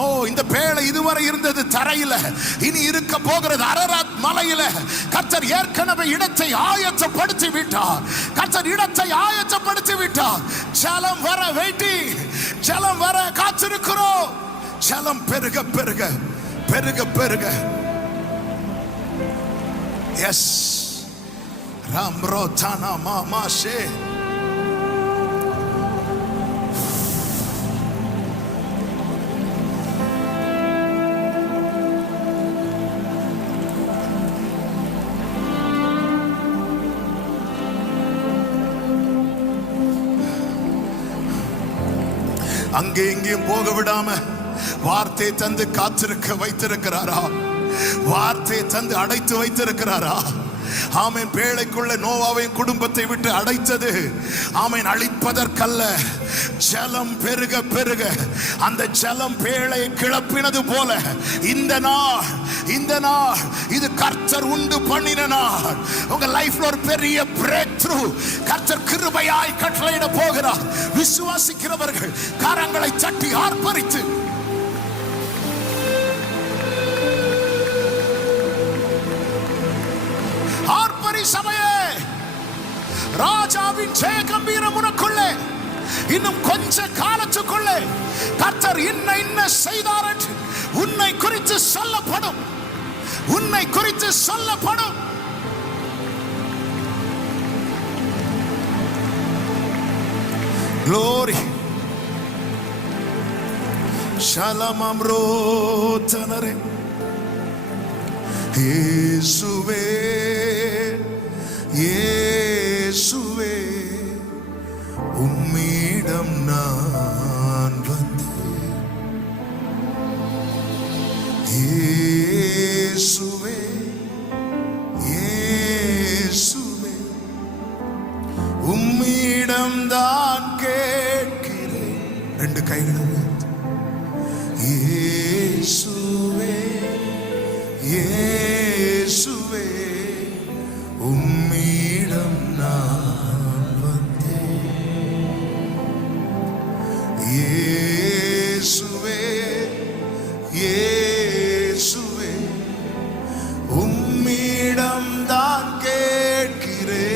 ஓ, இந்த பேழை இதுவரை இருந்தது தரையில, இனி இருக்க போகிறது அரராத் மலையில. கர்த்தர் ஏற்கனவே இடத்தை ஆயத்தப்படுத்தி விட்டார். கர்த்தர் இடத்தை ஆயத்தப்படுத்தி விட்டார். ஜலம் வர வெயிட்டிங், ஜலம் வர காத்திருக்கிறோம். ஜலம் பெருக பெருக பெருக பெருக. எஸ் ராம்ரோ தானா மாமாஷே. அங்கே இங்கேயும் போக விடாம வார்த்தை தந்து காத்திருக்க வைத்திருக்கிறாரா? வார்த்தை தந்து அடைத்து வைத்திருக்கிறாரா? ஆமேன். பேழைக்குள்ள நோவாவின் குடும்பத்தை விட்டு அடைத்தது ஆமேன் அழிப்பதற்கல்ல, ஜலம் பெருக பெருக அந்த ஜலம் பேழை கிளப்பினது போல இந்த நாள் இது கர்த்தர் உண்டு பண்ணின நாள். உங்க லைஃப்ல ஒரு பெரிய பிரேக் த்ரூ கர்த்தர் கிருபையாய் கட்டளையிட போகிறார். விசுவாசிக்கிறவர்கள் கரங்களை தட்டி ஆர்ப்பரித்து சபையே, ராஜாவின் ஜெய கம்பீரம் உனக்குள்ளே. இன்னும் கொஞ்ச காலத்துக்குள்ளே கர்த்தர் இன்ன செய்தார் என்று உன்னை குறித்து சொல்லப்படும். உன்னை குறித்து சொல்லப்படும். Glory. Shalom amrotanare. இயேசுவே இயேசுவே உம்மிடம் நான் வந்தேன். இயேசுவே இயேசுவே உம்மிடம் தான் கேட்கிறேன். ரெண்டு கைகளை இயேசுவே இயேசுவே உம்மிடம் நான் வந்தேன். இயேசுவே இயேசுவே உம்மிடம் தான் கேட்கிறேன்.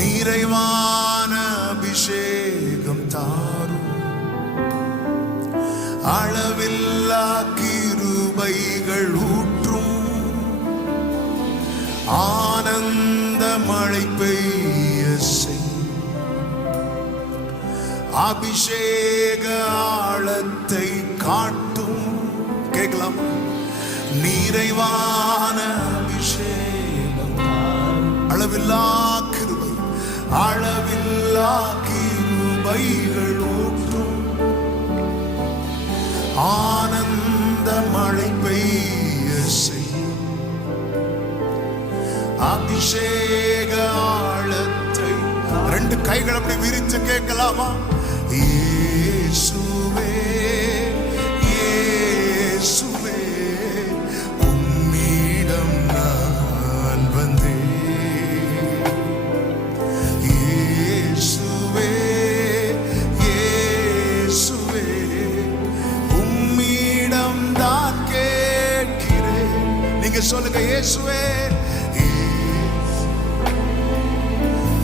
நிறைவான அபிஷேகம் தாரும், அளவில்லா கிருபைகள் ஊற்றும், ஆனந்த மழை பெய்ய செய், அபிஷேக ஆழத்தை காட்டும். கேட்கலாம். நிறைவான அபிஷேகம், அளவில்லா கிருபை, அளவில்லா கிருபைகள் ஊற்றும், ஆனந்த மழை பெய்ய செய்யும், அபிஷேக ஆழத்தை. ரெண்டு கைகள் அப்படி விரித்து கேட்கலாமா? இயேசுவே இயேசுவே உம்மிடம் நான் வந்தேன். இயேசுவே இயேசுவே உம்மிடம் தான் கேட்கிறேன். நீங்க சொல்லுங்க, இயேசுவே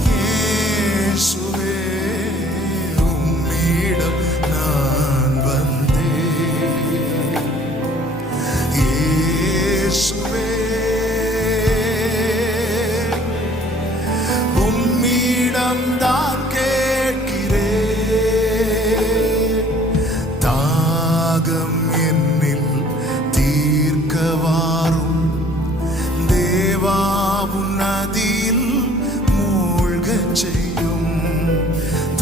இயேசுவே உம்மிடம் நான் வந்தேன். இயேசுவே உம்மிடம் தான் கேட்கிறேன். தாகம் என்னில் தீர்க்க வாரும், தேவாவும் நதியில் மூழ்கச் செய்யும்.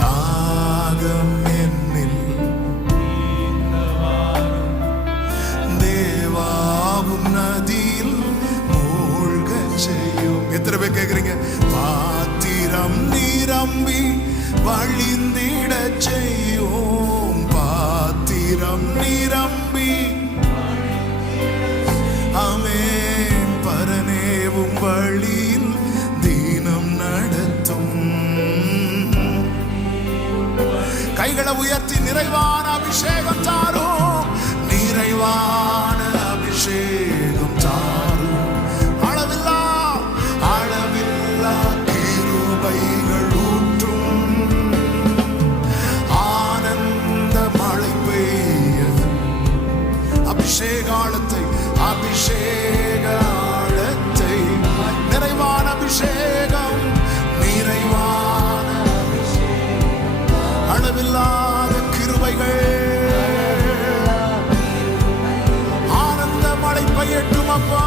தாகம் என்னில் தீர்க்க வாரும், தேவாவும் நதியில் மூழ்கச் செய்யும். எத்தனை பேர் கேட்குறீங்க? பாத்திரம் நிரம்பி வழிந்திட செய்யும். பாத்திரம் நிரம்பி ஆமென் பரனேவும் வழியில் தீனம் நடத்தும். கைகளை உயர்த்தி நிறைவான அபிஷேகம் தாரும், நிறைவான அபிஷேகம் தாரும். அளவில்லா அளவில்லா கிருபைகள் ஊற்றும், ஆனந்த மழை பெய்ய அபிஷேகாலத்தை அபிஷேகாலத்தை நிறைவான அபிஷேகம், நிறைவான அளவில்லாத கிருபைகள், ஆனந்த மழை பெய்யட்டும் அப்பா.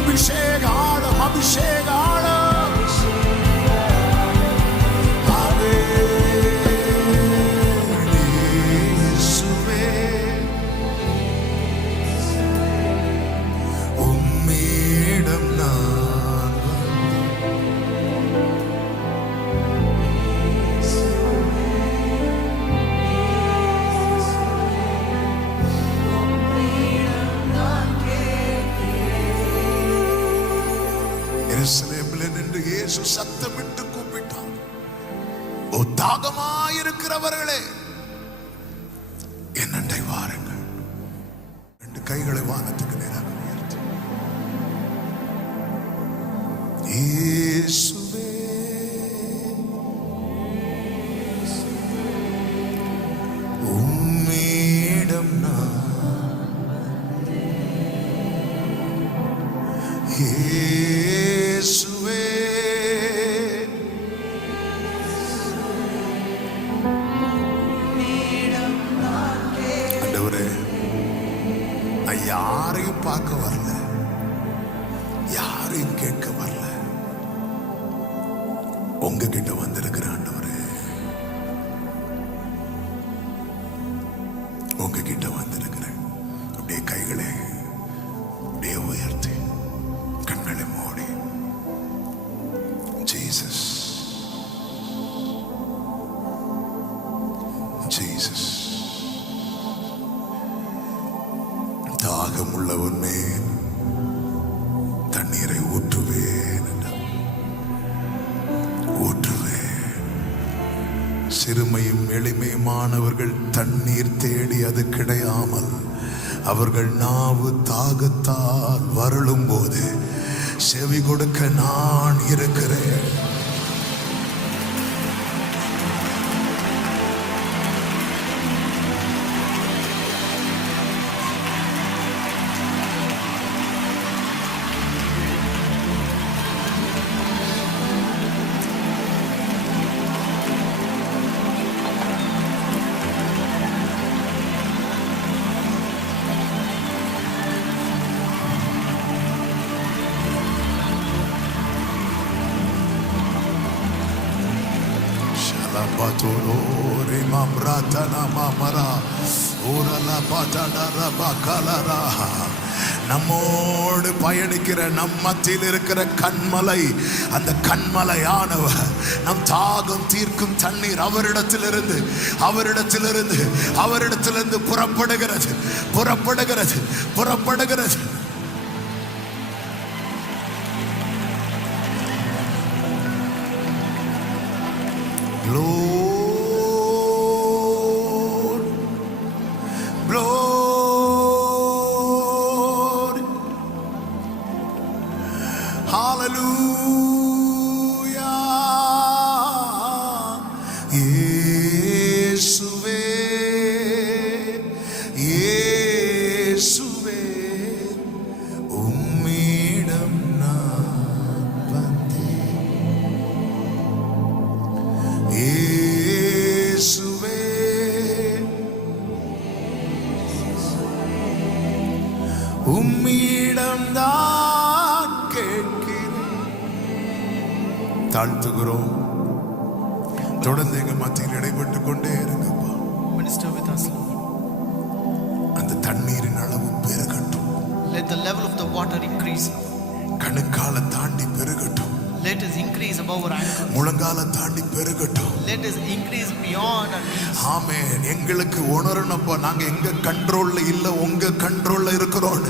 அபிஷேக ஆழம், அபிஷேக ஆழம். இயேசுவே உம்மிடம் நான் எருசலேமில் நின்று இயேசு சத்தமிட்டு கூப்பிட்டான், ஓ தாகமாயிருக்கிறவர்களே என்னண்டை வாருங்கள். ரெண்டு கைகளை வானத்துக்கு நேராக உயர்த்தி, இயேசுவே உம்மிடம் நான் இயேசுவே ஆண்டவரே, நான் யாரையும் பார்க்க வரல, யாரையும் கேட்க வரல, உங்ககிட்ட வந்திருக்கிற ஆண்டவரே, உங்ககிட்ட வந்திருக்கிறேன். அப்படியே கைகளை அப்படியே உயர்த்தி கண்களை மூடி, ஜீசஸ் ஜீசஸ், தாகம் உள்ளவன் மேல் தண்ணீரை ஊற்றுவேன், ஊற்றுவேன். சிறுமையும் எளிமையுமானவர்கள் தண்ணீர் தேடி அது கிடையாமல் அவர்கள் நாவு தாகத்தால் வருளும் போது செவி கொடுக்க நான் இருக்கிறேன். நம்மோடு பயணிக்கிற நம் மத்தியில் இருக்கிற கண்மலை, அந்த கண்மலையானவர் நம் தாகம் தீர்க்கும் தண்ணீர் அவரிடத்திலிருந்து அவரிடத்திலிருந்து அவரிடத்திலிருந்து புறப்படுகிறது புறப்படுகிறது புறப்படுகிறது. Hallelujah. இயேசுவே இயேசுவே உம்மிடம் நான் வந்தேன். இயேசுவே உம்மிடம் தான் கேட்கிறேன். தாழ்த்துகிறோம். தொடர்ந்து எங்க மத்தியில் இடைப்பட்டு கொண்டே இருங்கப்பா. Minister with us, Lord. அந்த தண்ணீரின் அளவு பெருகட்டும். Let the level of the water increase. கணுக்கால தாண்டி பெருகட்டும். Let us increase above our ankles. முழங்கால தாண்டி பெருகட்டும். Let us increase beyond our knees. ஆமென். எங்களுக்கு உணரணும்ப்பா, நாங்க எங்க கண்ட்ரோல்ல இல்ல, உங்க கண்ட்ரோல்ல இருக்கிறோம்.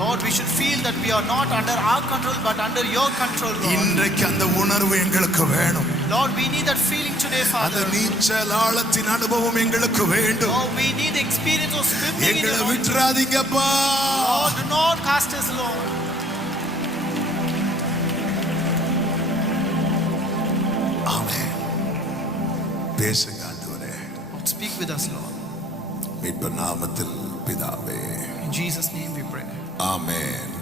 Lord, we should feel that we are not under our control but under your control, Lord. இன்றைக்கு அந்த உணர்வு எங்களுக்கு வேணும். Lord, we need that feeling today, அந்த Father. நீச்சல் ஆழத்தின் அனுபவம் எங்களுக்கு வேண்டும். Oh, we need the experience of swimming in எங்களை your anointing. விட்டுறாதீங்கப்பா. Lord, do not cast us, Lord. ஆமென். பேசுங்க ஆண்டவரே. Lord, speak with us, Lord. மீட்பர் நாமத்தில் பிதாவே. In Jesus' name we pray. Amen.